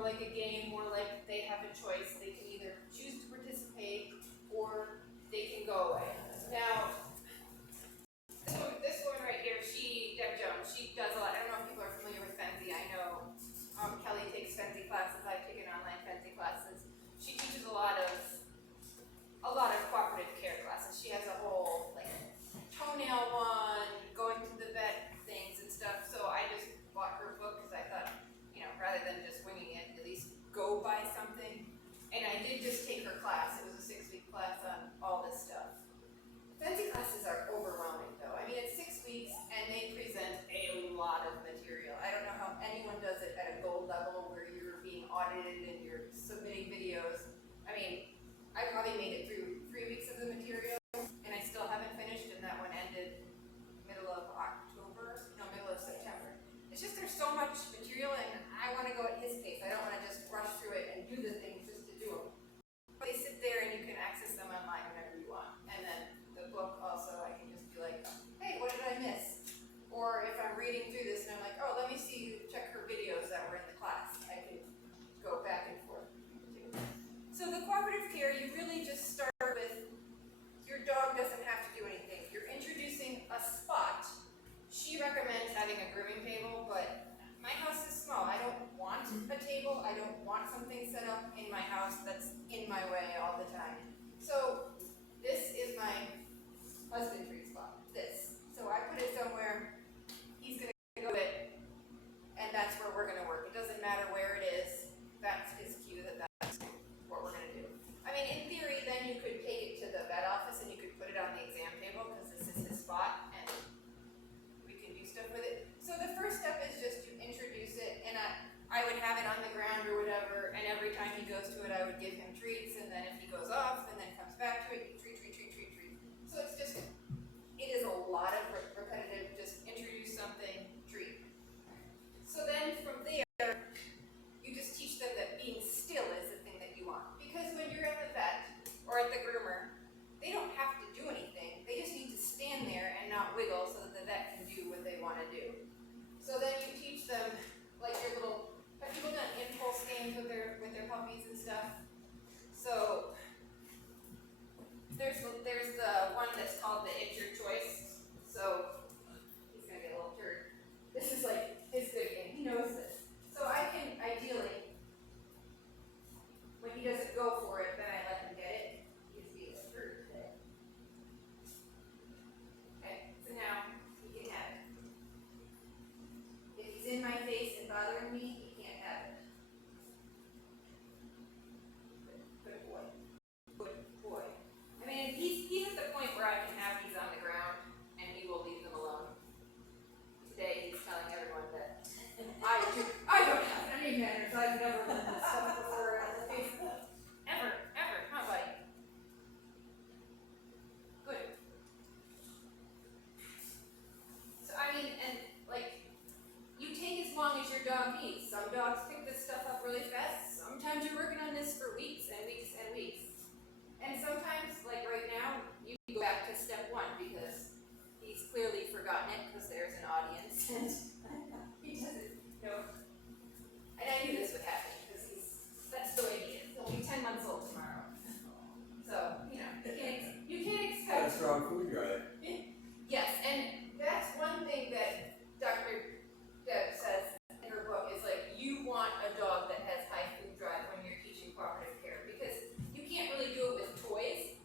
more like a game, more like they have a choice. They can either choose to participate or they can go away. Now, this woman right here, Deb Jones, she does a lot. I don't know if people are familiar with Fenzi. I know Kelly takes Fenzi classes. I've taken online Fenzi classes. She teaches a lot of cooperative care classes. She has a whole like toenail one, going to the vet things and stuff. So I just bought her book because I thought, rather than just winging it, at least go buy something. And I did just take her class. It was a 6-week class on all this stuff. Fancy classes are overwhelming though. I mean, it's 6 weeks and they present a lot of material. I don't know how anyone does it at a gold level where you're being audited and you're submitting videos. I mean, I probably made it through 3 weeks of the material and I still haven't finished, and that one ended middle of September. It's just there's so much material and I want to go at his pace. I don't want to just rush through it and do the things just to do them. But they sit there and you can access them online whenever you want. And then the book also, I can just be like, hey, what did I miss? Or if I'm reading through this and I'm like, oh, let me see, check her videos that were in the class. I can go back and forth. So the cooperative care, you really just start with, your dog doesn't have to do anything. You're introducing a spot. She recommends having a grooming table, but my house is small. I don't want a table. I don't want something set up in my house that's in my way all the time. So this is my husbandry spot, this. So I put it somewhere, he's going to go it, and that's where we're going to work. It doesn't matter where it is. That's his cue that that's what we're going to do. I mean, in theory, then you could take it to the vet office and you could put it on the exam table because this is his spot, and we can do stuff with it. So the first step is just to introduce it, and I would have it on the ground or whatever, and every time he goes to it, I would give him treats, and then if he goes off and then comes back to it, treat. So it's just, it is a lot of repetitive, just introduce something, treat. So then from there, you just teach them that being still is the thing that you want. Because when you're at the vet or at the groomer, they don't have to do anything. They just need to stand there and not wiggle so that the vet can do what they want to do. So then you teach them, like your little, have people done impulse games with their puppies and stuff? So there's the one that's called the It's Your Choice. So he's gonna get a little turd. This is like his good game. He knows this. So I can ideally, when he doesn't go for it, then I let him get it. He's being a turd today. Okay, so now he can have it. If he's in my face and bothering me, he can't have it. Good boy. Good boy. I mean, he's at the point where I can have these on the ground and he will leave them alone. Today he's telling everyone that I don't have any manners. I've never done this stuff before on the face. Ever, huh, buddy? Good. So I mean, and like, you take as long as your dog needs. Some dogs pick this stuff up really fast. Sometimes you're working on this for weeks and weeks and weeks. And sometimes, like right now, you can go back to step 1 because he's clearly forgotten it because there's an audience and he doesn't know. And I knew this would happen because that's the way he is. He'll be 10 months old tomorrow. So, you can't expect. That's strong food, right? Yes, and that's one thing that Dr. Deb says in her book is like, you want a dog that has high food drive when you're teaching cooperative care because you can't really do it with toys.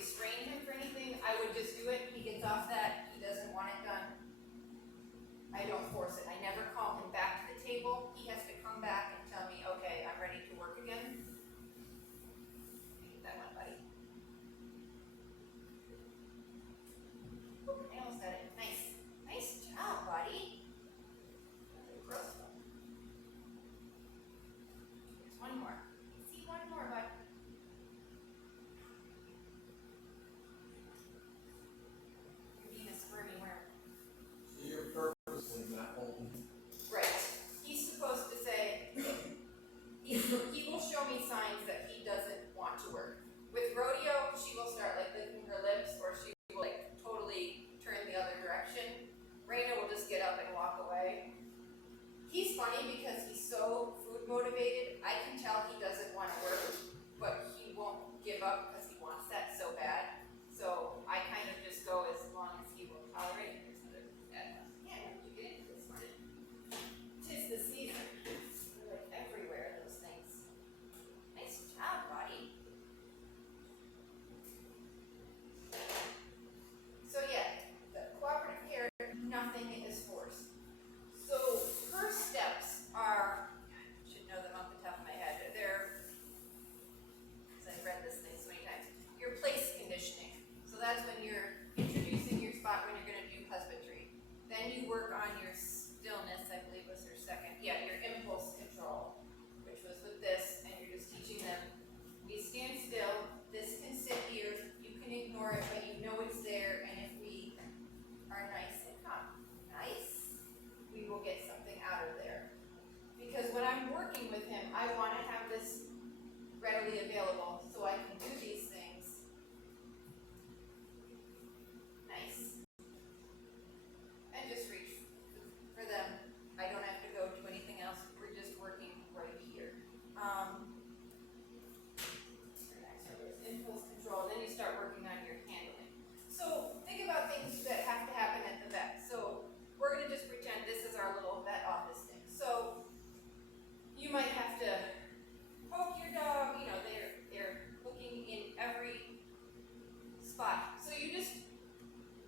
restrain him for anything. I would just do it. He gets off that. He doesn't want it done. I don't force it. I never call him back to the table. He has to come back and tell me, okay, I'm ready to work again. Get that one, buddy. I almost got it. Nice. Nice job, buddy. Gross. There's one more. See, one more, bud. You're being a squirmy worm. So you're purposely not holding. Right. He's supposed to say, he will show me signs that he doesn't want to work. With rodeo, she will start like licking her lips, or she will like totally turn the other direction. Raina will just get up and walk away. He's funny because he's so food motivated. I can tell he doesn't want to work, but he won't give up because he wants that so bad. So I kind of just go as long as he will tolerate it. There's another bad one. Yeah, you get into this one. 'Tis the season. They're like everywhere, those things. Nice job, buddy. So yeah, the cooperative care, nothing is forced. So her steps are, I should know them off the top of my head. They're, because I've read this thing so many times. Your place conditioning. So that's when you're introducing your spot when you're going to do husbandry. Then you work on your stillness, I believe was her second. Yeah, your impulse control, which was with this, and you're just teaching them, we stand still, this can sit here, you can ignore it, but you know it's there, and if we are nice and calm, we will get something out of there. Because when I'm working with him, I want to have this readily available so I can do these things. Nice. And just reach for them. I don't have to go do anything else. We're just working right here. Next one is impulse control. Then you start working on your handling. So think about things that have to happen at the vet. So we're going to just pretend this is our little vet office thing. So you might have to poke your dog. You know, they're looking in every spot. So you just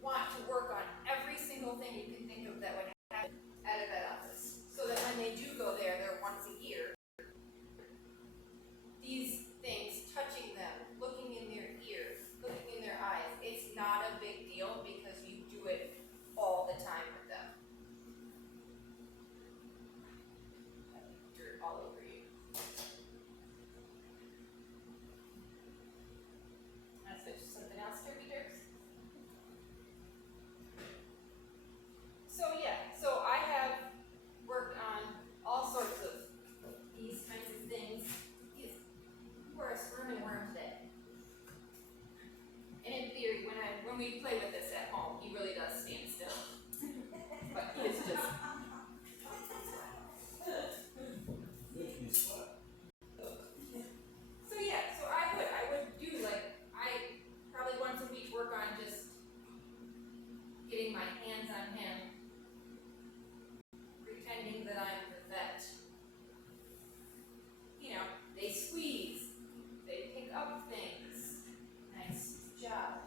want to work on every single thing you can think of that would happen at a vet office. So that when they do go there, they're once a year. These things, touching them, looking in their ears, looking in their eyes, it's not a big deal because you do it all the time with them. Dirt all over you. Want to switch to something else, Turkey Jerks? So yeah, so I have worked on all sorts of these kinds of things. You are a squirming worm today. And in theory, when we play with this at home, he really does stand still. But he is just. Make me sweat. So yeah, so I would do like, I probably once a week work on just getting my hands on him, pretending that I'm the vet. You know, they squeeze, they pick up things. Nice job.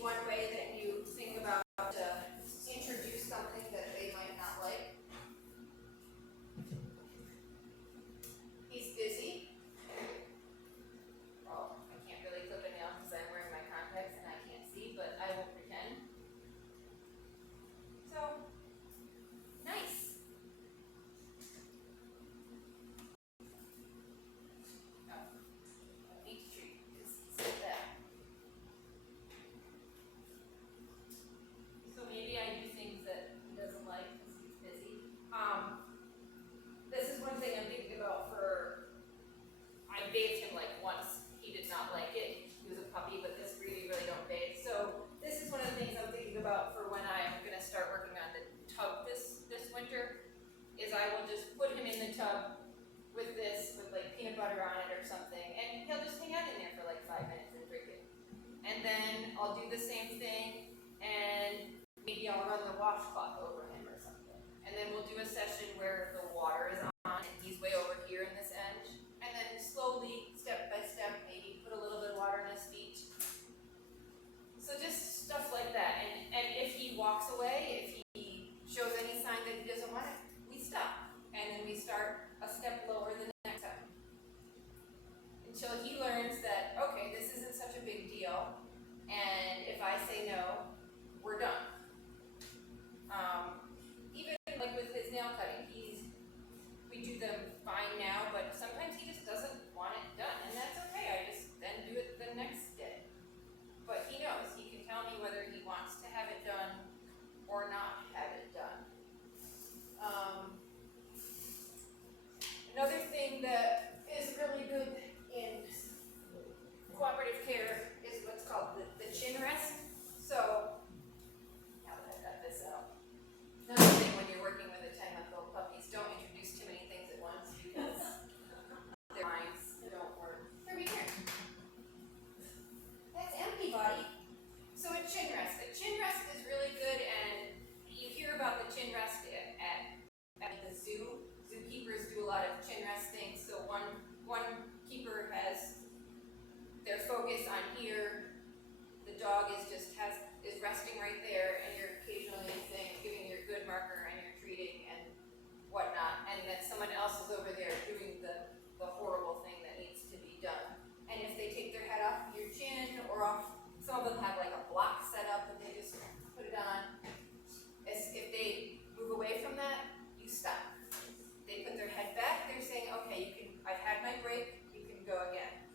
one way that you think about to introduce something that they might not like. He's busy. Well, I can't really clip a nail because I'm wearing my contacts and I can't see, but I will pretend. So, nice. No, I need to treat because he's like that. So maybe I do things that he doesn't like because he's busy. This is one thing I'm thinking about for, I bathed him like once. He did not like it. He was a puppy, but this breed you really don't bathe. So this is one of the things I'm thinking about for when I'm gonna start working on the tub this winter, is I will just put him in the tub with this, with like peanut butter on it or something, and he'll just hang out in there for like 5 minutes and drink it. And then I'll do the same thing, and maybe I'll run the washcloth over him or something. And then we'll do a session where the water is on and he's way over here in this end. And then slowly, step by step, maybe put a little bit of water in his feet. So just stuff like that. And if he walks away, if he shows any sign that he doesn't want it, we stop. And then we start a step lower the next time. Until he learns that, okay, this isn't such a big deal. And if I say no, we're done. Even like with his nail cutting, we do them fine now, but sometimes he just doesn't want it done, and that's okay. I just then do it the next day. But he knows, he can tell me whether he wants to have it done or not have it done. Another thing that is really good in cooperative care is what's called the chin rest. So, now that I've got this out, another thing when you're working with a 10-month-old puppies, don't introduce too many things at once because their minds don't work. Kirby, here. That's empty, buddy. So a chin rest. A chin rest is really good, and you hear about the chin rest at the zoo. Zookeepers do a lot of chin rest things. So one keeper has their focus on here. The dog is resting right there, and you're occasionally giving your good marker and you're treating and whatnot, and then someone else is over there doing the horrible thing that needs to be done. And if they take their head off your chin or off, some of them have like a block set up that they just put it on. If they move away from that, you stop. They put their head back, they're saying, okay, I've had my break, you can go again.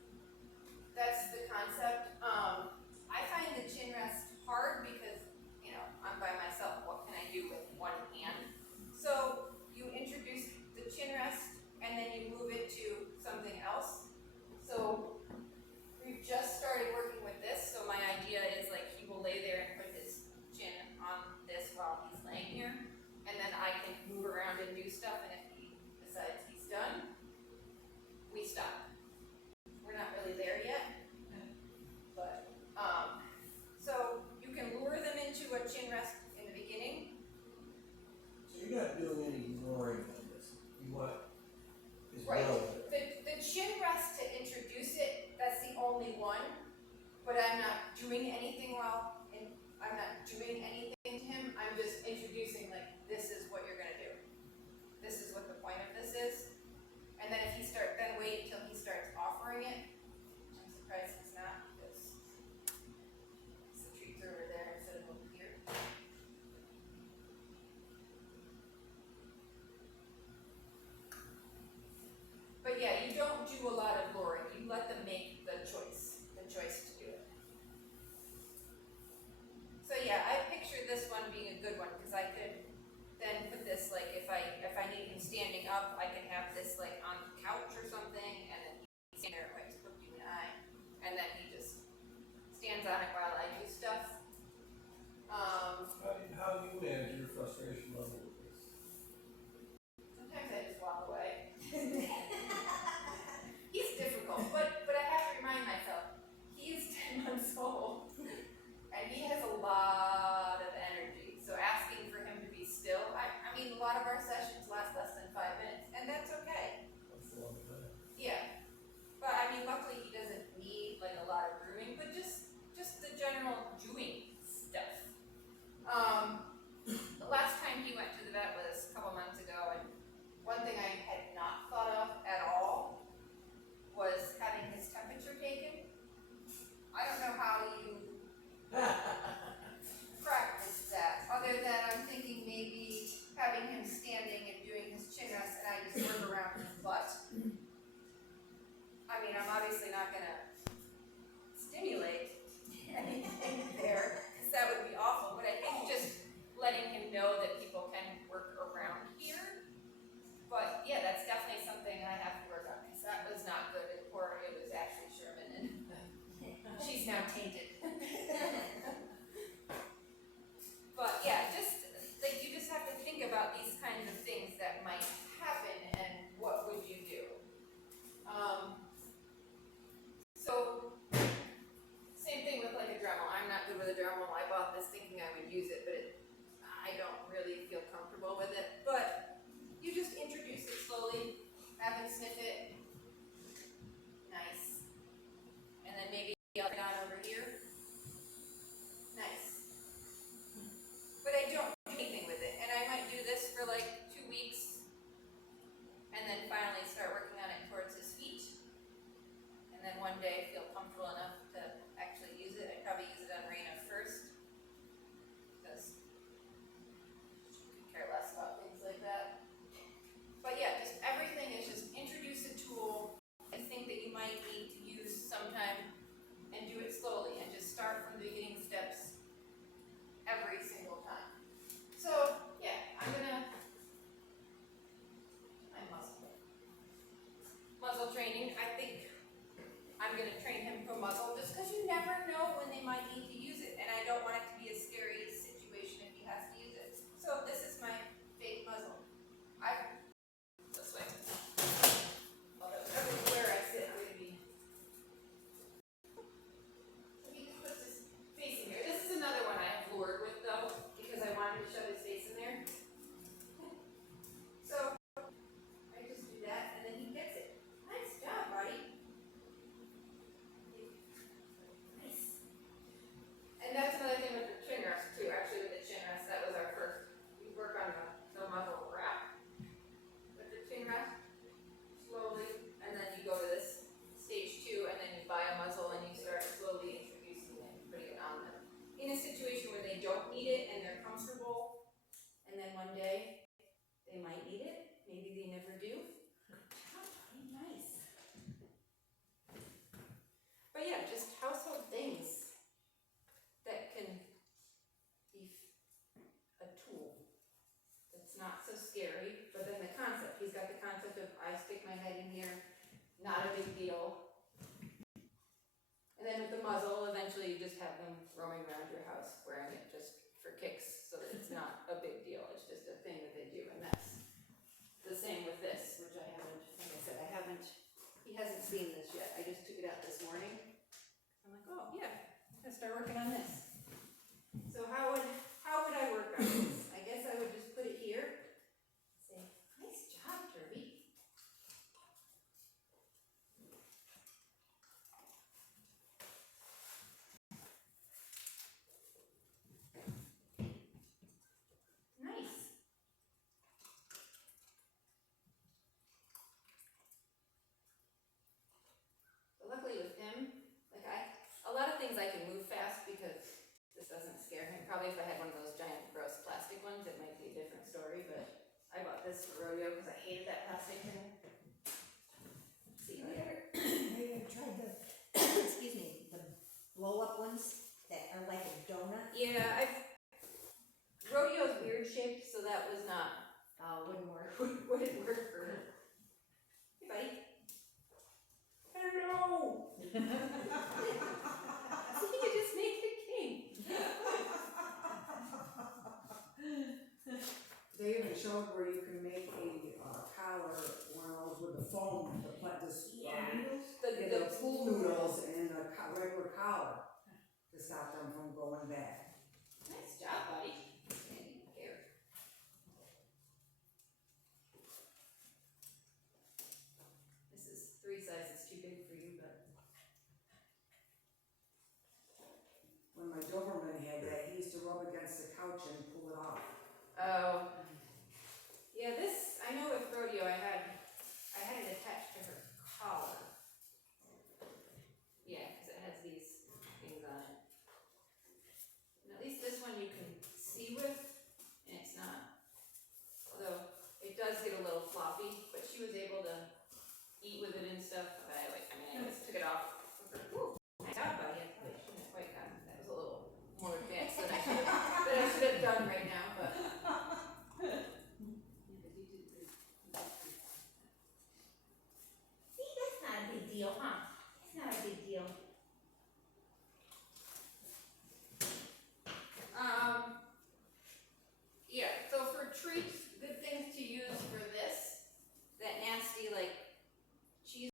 That's the concept. I find the chin rest hard because, I'm by myself. What can I do with one hand? So you introduce the chin rest and then you move it to something else. So we've just started working with this. So my idea is like he will lay there and put his chin on this while he's laying here. And then I can move around and do stuff. And if he decides he's done, we stop. We're not really there yet. But, so you can lure them into a chin rest in the beginning. So you're not doing any ignoring on this. You want his Right. will. The chin rest to introduce it, that's the only one. But I'm not doing anything I'm not doing anything to him. I'm just introducing, like, this is what you're gonna do. This is what the point of this is. And then then wait until he starts offering it. I'm surprised he's not, because the treats are over there instead of over here. But yeah, you don't do a lot of luring. You let them make the choice to do it. So yeah, I picture this one being a good one because I could then put this, like, if I need him standing up, I can have this like on the couch or something, and then he's standing there, like, look you in the eye, and then he just stands on it while I do stuff. How do you manage your frustration level with this? Sometimes I just walk away. He's a muzzle, just because you never know when they might need to use it, and I don't want it to be a scary situation if he has to use it. So this is my fake muzzle. This way. Although everywhere I sit, I'm gonna be. So he just puts his face in here. This is another one I have lured with though, because I wanted to shove his face in there. So I just do that, and then he gets it. Nice job, buddy. Nice. And that's another thing with the chin rest too. Actually, with the chin rest, that was our first. We work on the muzzle wrap with the chin rest slowly, and then you go to this stage 2, and then you buy a muzzle and you start slowly introducing it and putting it on them in a situation where they don't need it and they're comfortable, and then one day they might need it. Maybe they never do. Nice. But yeah, just household things that can be a tool that's not so scary, but then the concept, he's got the concept of I stick my head in here, not a big deal. And then with the muzzle, eventually you just have them roaming around your house wearing it just for kicks so that it's not a big deal, it's just a thing that they do. And that's the same with this, which I haven't, like I said, he hasn't seen this yet. I just took it out this morning. I'm like, oh yeah, I'm gonna start working on this. So how would I work on this? I guess I would just put it here. Say, nice job, Turby. Nice. But luckily with him, like a lot of things I can move fast because this doesn't scare him. Probably if I had one of those giant gross plastic ones, it might be a different story, but I bought this for rodeo because I hated that plastic thing. See you later. I tried the, excuse me, the blow-up ones that are like a donut. Yeah, rodeo's weird shaped, so that was not, wouldn't work for, hey buddy. Hello! See, you just made the king. They even showed where you can make a collar, one of those with the foam, the the pool noodles and a regular collar to stop them from going bad. Nice job, buddy. Here. This is 3 sizes too big for you, but. When my Doberman had that, he used to rub against the couch and pull it off. Oh. Yeah, this, I know with rodeo I had it attached to her collar. Yeah, because it has these things on it. And at least this one you can see with, and it's not. Although, it does get a little floppy, but she was able to eat with it and stuff. I just took it off. Ooh, nice job, buddy. I probably shouldn't have quite gotten, that was a little more advanced than I should have done right now, but. See, that's not a big deal, huh? It's not a big deal. Yeah, so for treats, good things to use for this, that nasty like cheese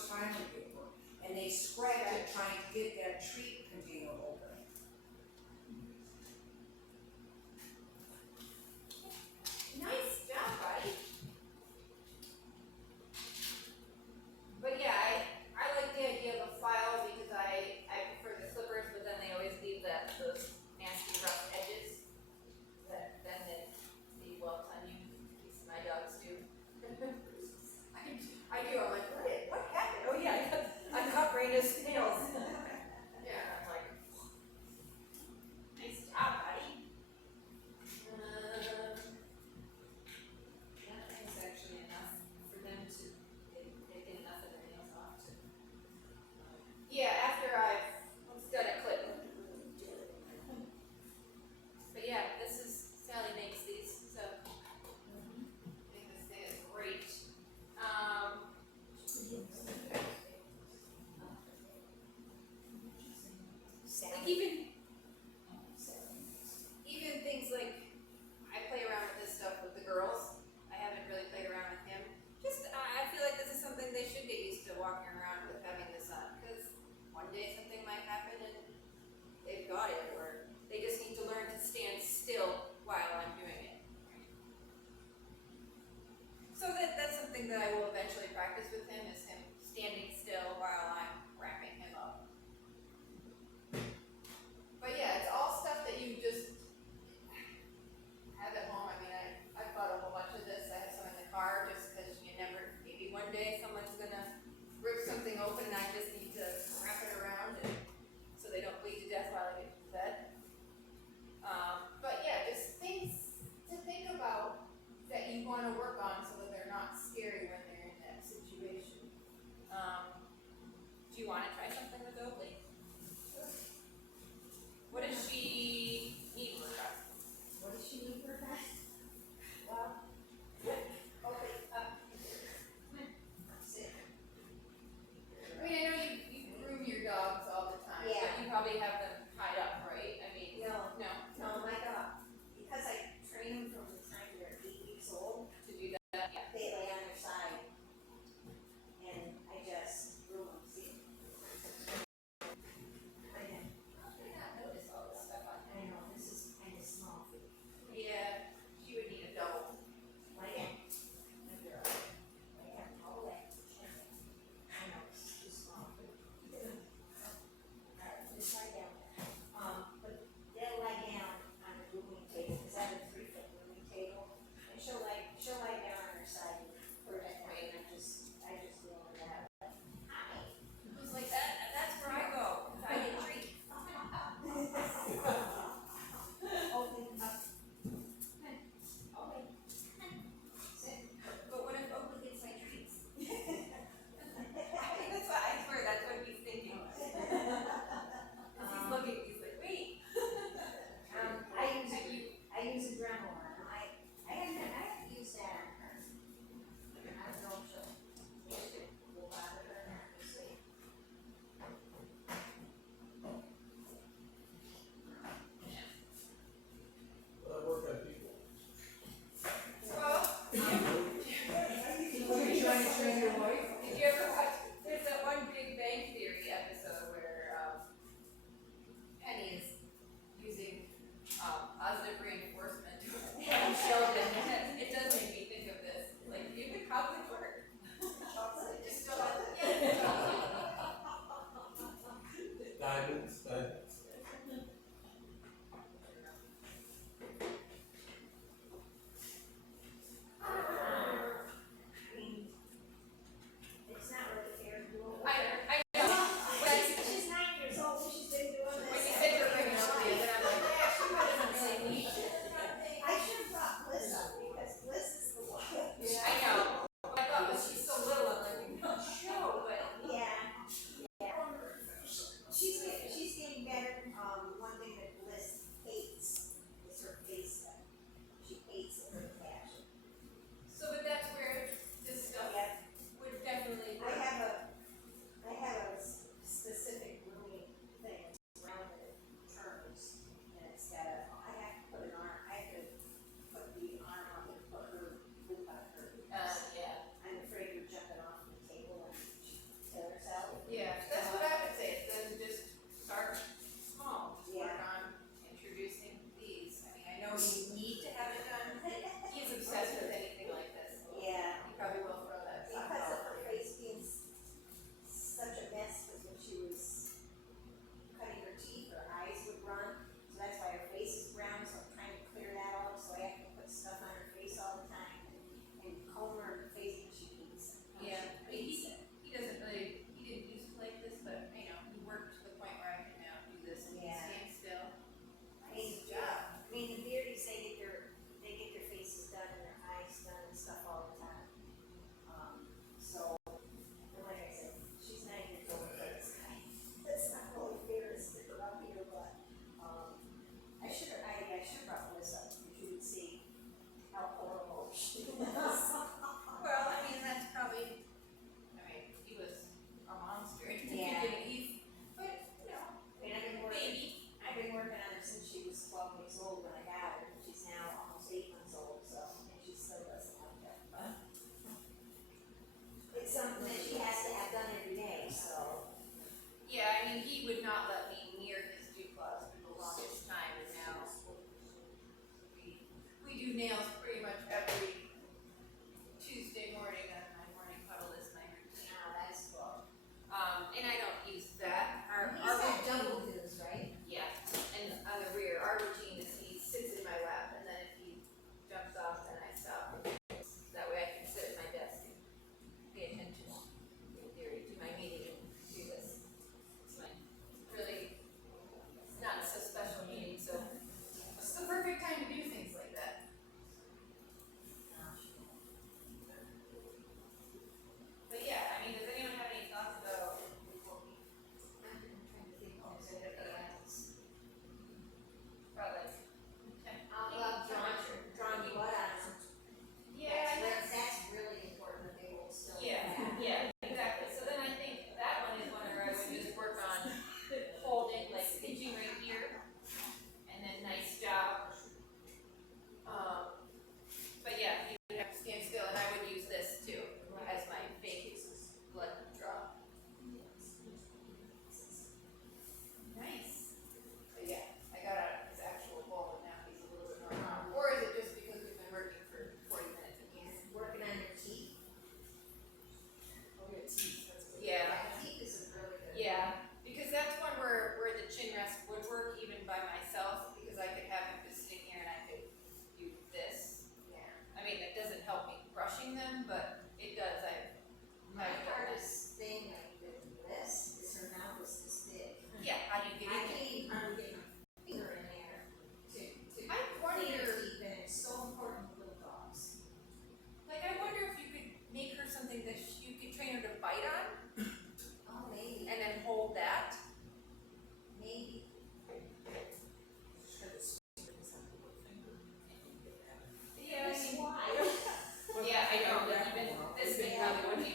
reverse filing paper, and they scratch it trying to get that treat container open. Nice job, buddy. But yeah, I like the idea of a file because I prefer the clippers, but then they always leave those nasty rough edges that then they leave welts on you. At least my dogs do. I do. I'm like, what happened? Oh yeah, I cut Raina's nails. Yeah, I'm like, nice job, buddy. That is actually enough for them to get enough of their nails off to. Yeah, after I've done a clip. But yeah, this is Sally makes these, so I think this thing is great. Like even things like I play around with this stuff with the girls. I haven't really played around with him. Just I feel like this is something they should get used to walking around with having this on because one day something might happen and they've got it, or they just need to learn to stand still while I'm doing it. So that's something that I will eventually practice with him is him standing still while I'm wrapping him up. But yeah, it's all stuff that you just have at home. I mean, I bought a whole bunch of this. I have some in the car just because you never, maybe one day someone's gonna rip something open and I just need to wrap it around and so they don't bleed to death while I get to bed. But yeah, just things to think about that you want to work on so that they're not scary when they're in that situation.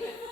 even